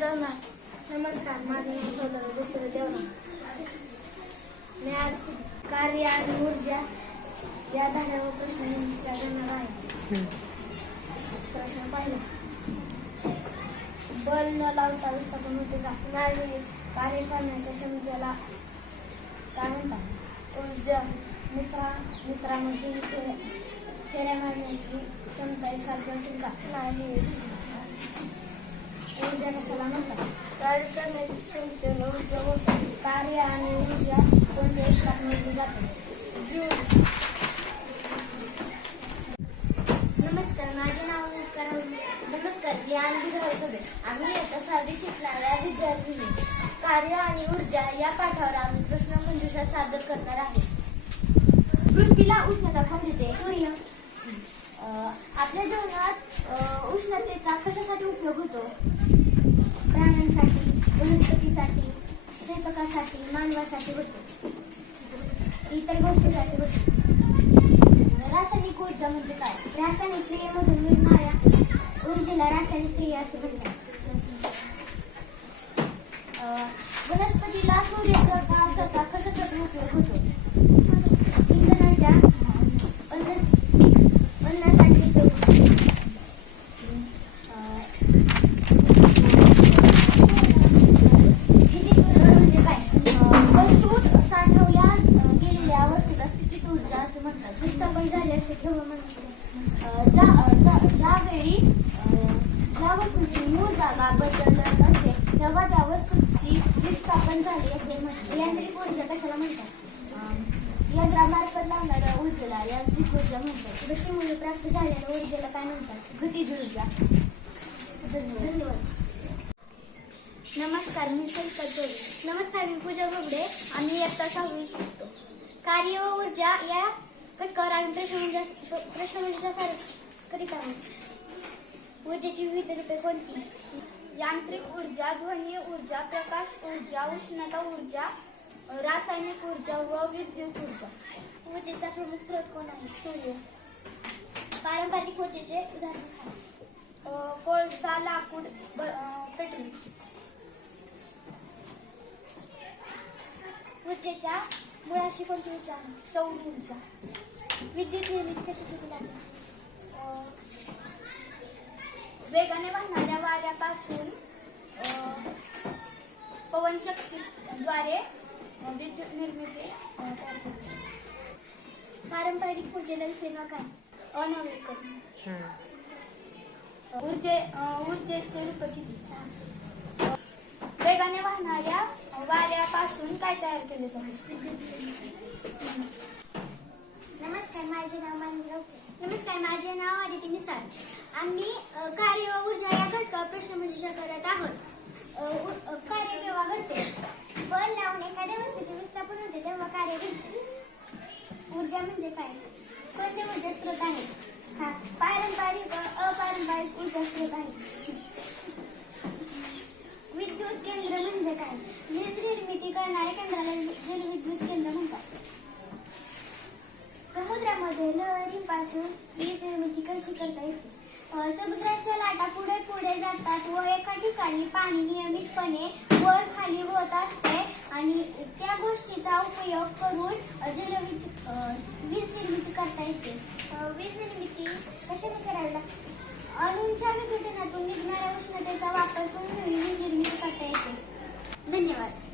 देवनाथ नमस्कार. माझं नाव सौदा दुसरं देवनाथ मी आज कार्य आणि ऊर्जा या धाड्यावर प्रश्न मंजुषा करणार आहे. प्रश्न पाहिला. बल न लावता विस्थापन होते का? नाही कार्य करण्याच्या क्षमतेला काय म्हणतात? ऊर्जा. मित्रा मित्रामध्ये फेऱ्या मारण्याची क्षमता एकसारखी असेल का? नाही. ऊर्जा कशाला म्हणतात कार्य करण्याची क्षमतेला ऊर्जा होते कार्य आणि ऊर्जा कोणत्या एकसाथ मोजली जाते नमस्कार माझे नाव नमस्कार नमस्कार मी भाऊ छोड्या आम्ही आता साधी शिकणाऱ्या विद्यार्थ्यांनी कार्य आणि ऊर्जा या पाठावर आम्ही प्रश्नमंजुषा सादर करणार आहे. पृथ्वीला उष्णता कोण देते? सूर्य. आपल्या जीवनात उष्णतेचा कशासाठी उपयोग होतो? स्वयंपाकासाठी मानवासाठी होते. इतर गोष्टीसाठी होते. रासायनिक ऊर्जा म्हणजे काय? रासायनिक क्रियेमधून मिळणाऱ्या ऊर्जेला रासायनिक क्रिया असे म्हणतात. वनस्पतीला सूर्यप्रकाशाचा कशासाठी उपयोग होतो? म्हणतात विस्थापन असे केव्हा म्हणतात ज्या ज्यावेळी ज्या वस्तूची मूळ जागा बदलत असते तेव्हा त्या वस्तूची विस्थापन झाली असे म्हणतात यांत्रिक ऊर्जा कशाला म्हणतात? अं, यंत्रामार्फत लावणाऱ्या ऊर्जेला यांत्रिक ऊर्जा म्हणतात. गतीमुळे प्राप्त झालेल्या ऊर्जेला काय म्हणतात? गतीज ऊर्जा. धन्यवाद. नमस्कार मी सविता चोरी नमस्कार मी पूजा बोबडे आम्ही इयत्ता सहावी शिकतो. कार्य व ऊर्जा या कटकर आणि प्रश्न म्हणजे प्रश्न म्हणजे करीत आहोत ऊर्जेची विविध रूपे कोणती? यांत्रिक ऊर्जा ध्वनी ऊर्जा प्रकाश ऊर्जा उष्णता ऊर्जा रासायनिक ऊर्जा व विद्युत ऊर्जा. ऊर्जेचा प्रमुख स्रोत कोण आहे? सूर्य पारंपरिक ऊर्जेचे उदाहरण कोळसा लाकूड ब- पेट्रोल. ऊर्जेच्या मुळाशी कोणती ऊर्जा आहे सौर ऊर्जा विद्युत निर्मिती कशी केली जाते? वेगाने वाहणाऱ्या वाऱ्यापासून पवनशक्तीद्वारे विद्युत निर्मिती. पारंपरिक ऊर्जेला दुसरे नाव काय अनवरेकरण ऊर्जे ऊर्जेचे रूप किती. वेगाने वाहणाऱ्या काय तयार केले नमस्कार माझे नाव मानवी. नमस्कार माझे नाव आदिती मिसाळ. आम्ही कार्य व ऊर्जा या घटकावर प्रश्नमंजुषा करत आहोत. कार्य केव्हा घडते? बल लावून एखाद्या वस्तूचे विस्थापन होते तेव्हा कार्य घडते. ऊर्जा म्हणजे काय? कोणते ऊर्जा स्रोत आहे? हा पारंपरिक व अपारंपरिक ऊर्जा स्रोत आहे. जलविद्युत केंद्र म्हणतात. समुद्रामध्ये लहरींपासून वीज निर्मिती कशी करता येते? समुद्राच्या लाटा पुढे पुढे जातात व एका ठिकाणी पाणी नियमितपणे वर खाली होत असते आणि त्या गोष्टीचा उपयोग करून जलविद्युत वीज निर्मिती करता येते. वीज निर्मिती कशाने करावी लागते अणूंच्या विघटनातून निघणाऱ्या उष्णतेचा वापर करून वीज निर्मिती करता येते. धन्यवाद.